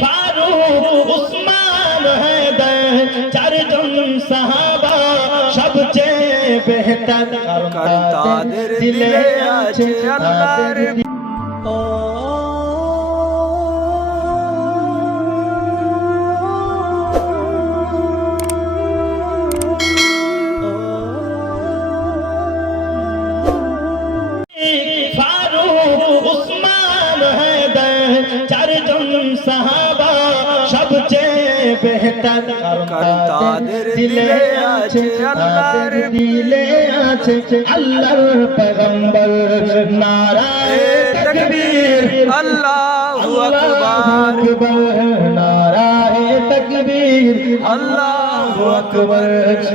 ফারুক উসমান হায়দার চারজন সাহাবা সবচেয়ে বেহতর। কারণ তাদের দিলে আছে আল্লাহর বেহতর কারণ তাদের দিলে আছে আল্লাহর দিলে আছে আল্লাহর পয়গম্বর। নারায়ে তাকবীর। আল্লাহু আকবার। নারায়ে তাকবীর। আল্লাহু আকবার।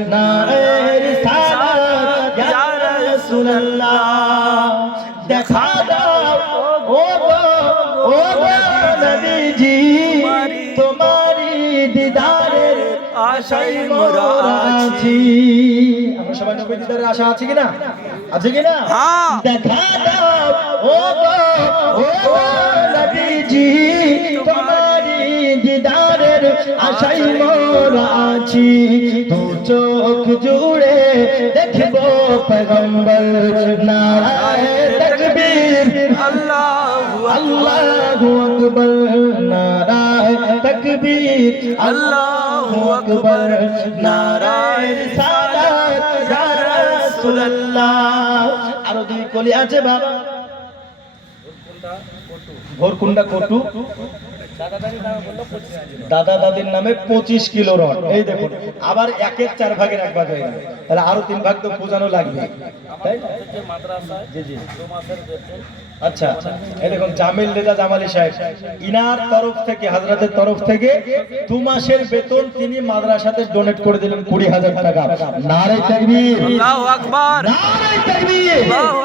নারায়ে রিসালাত। ইয়া রাসূলুল্লাহ। দেখা দাও ও গো ও গো নবীজি। দিদারের আশাই মোরা আছি। আমরা সবাই নবী দিদারের আশা আছে কিনা? আছে কিনা? হ্যাঁ। দেখা দাও ও গো ও নবীজি তোমারি দিদারের আশাই মোরা আছি। দু চোখ জুড়ে দেখব পয়গম্বর নারায়ে তাকবীর। আল্লাহু আল্লাহু আকবার নারায়ে তাকবীর আল্লাহু আকবার নারায়ে সালাত ইয়া রাসূলুল্লাহ। আরও দুই কলি আছে বাবা ভোরকুন্ডা কটু দাদা দাদির নামে পঁচিশ কিলো রড। এই দেখুন আবার একের চার ভাগের এক ভাগ হয়ে গেল। তাহলে আরও তিন ভাগ তো বোঝানো লাগবে। তাই জি জি। আচ্ছা এই দেখুন জামিল রেজা জামালি সাহেব ইনার তরফ থেকে হাজরাতের তরফ থেকে দু মাসের বেতন তিনি মাদ্রাসাতে ডোনেট করে দিলেন কুড়ি হাজার টাকা। নারে তাকবীর। আল্লাহু আকবার। নারে তাকবীর। আল্লাহু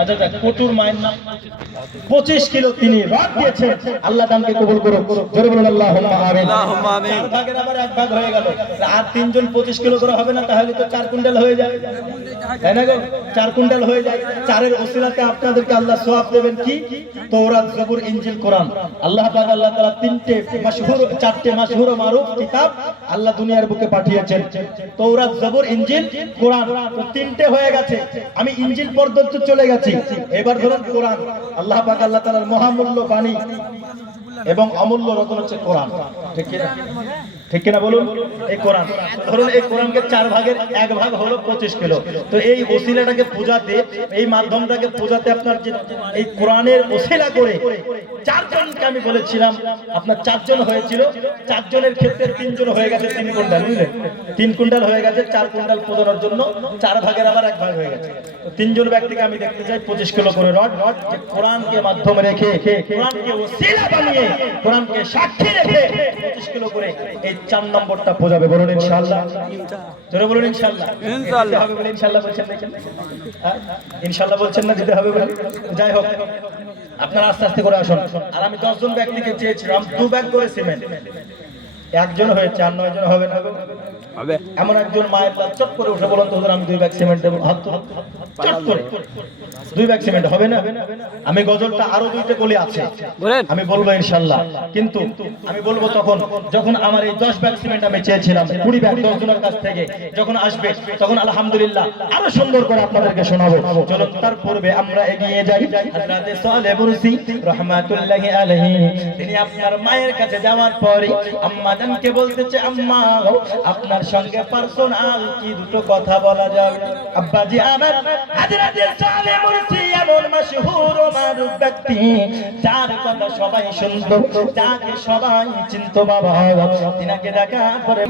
আচ্ছা আচ্ছা পঁচিশ কিলো তিনি রড দিয়েছেন। আল্লাহ দামকে কবুল করুন জোরে বলুন আল্লাহ আমিন। আল্লাহুম্মা আমিন। চার ভাগের আবার এক ভাগ হয়ে গেল। আর তিনজন পঁচিশ কিলো করে হবে না তাহলে তো চার কুইন্টাল হয়ে যায়। তাই না গো? চার কুইন্টাল হয়ে যায়। চারের ওসিলাতে আপনাদেরকে আল্লাহ সোয়াব দেবেন কি? তৌরাত জবুর, ইনজিল, কোরআন। আল্লাহ পাক, আল্লাহ তাআলা তিনটে মাশহুর, চারটে মাশহুর মারুফ কিতাব আল্লাহ দুনিয়ার বুকে পাঠিয়েছেন। তৌরাত জবুর, ইনজিল, কোরআন। তো তিনটে হয়ে গেছে। আমি ইনজিল পর্যন্ত চলে গেছি। এবার ধরুন কোরআন। আল্লাহ পাক, আল্লাহ তাআলার মহামূল্য বাণী এবং অমূল্য রতন হচ্ছে কোরআন। ঠিক কিনা? ঠিক কিনা বলুন? এই কোরআন। ধরুন এই কোরআনকে চার ভাগের এক ভাগ হলো পঁচিশ কিলো। তো এই ওসিলাটাকে পূজাতে, এই মাধ্যমটাকে পূজাতে আপনার যে এই কোরআনের ওসিলা করে চারজনকে আমি বলেছিলাম, আপনার চারজন হয়েছিল। চারজনের ক্ষেত্রে তিনজন হয়ে গেছে তিন কুইন্টাল, বুঝলেন? তিন কুইন্টাল হয়ে গেছে, চার কুইন্টাল পূজানোর জন্য চার ভাগের আবার এক ভাগ হয়ে গেছে। তিনজন ব্যক্তিকে আমি দেখতে চাই, পঁচিশ কিলো করে রড রড, যে কোরআনকে মাধ্যমে রেখে, কোরআনকে ওসিলা বানিয়ে, কোরআনকে সাক্ষী রেখে পঁচিশ কিলো করে এই চার নম্বরটা বোঝাবে বলুন ইনশাআল্লাহ। জোরে বলুন ইনশাআল্লাহ। ইনশাআল্লাহ। হবে বলে ইনশাআল্লাহ বলছেন ইনশাল্লাহ হ্যাঁ? ইনশাআল্লাহ বলছেন না দিতে হবে বলে। যাই হোক আপনারা আস্তে আস্তে করে আসুন। আর আমি দশজন ব্যক্তিকে চেয়েছিলাম দু ব্যাগ করে সিমেন্ট। একজন হয়েছে আর নয় জন হবে না গো? হবে। এমন একজন মায়ের লাভ চট করে উঠে বলুন তো হুজুর আমি দুই ব্যাগ সিমেন্ট দেবো। হাত চট করে। দুই ব্যাগ সিমেন্ট হবে না? আমি গজলটা আরও দুইটা গলি আছে। বলেন। আমি বলব ইনশাল্লাহ। কিন্তু আমি বলব তখন যখন আমার এই দশ ব্যাগ সিমেন্ট আমি চেয়েছিলাম কুড়ি ব্যাগ দশ জনের কাছ থেকে যখন আসবে তখন আলহামদুলিল্লাহ আরও সুন্দর করে আপনাদেরকে শোনাবো। চলুন তার পূর্বে আমরা এগিয়ে যাই। হযরতে সালেহ মুরসি রহমাতুল্লাহি আলাইহি তিনি আপনার মায়ের কাছে যাওয়ার পরে আম্মা জানকে বলতেছে, আম্মা, আপনার সঙ্গে পার্সোনাল কি দুটো কথা বলা যাবে? আব্বাজি আমার হাজরাতের সালে মুরসি এমন মাশহুর ও মারুফ ব্যক্তি, যার কথা সবাই শুনতো, যাকে সবাই চিনতো, বাবা। তিনাকে দেখা পরে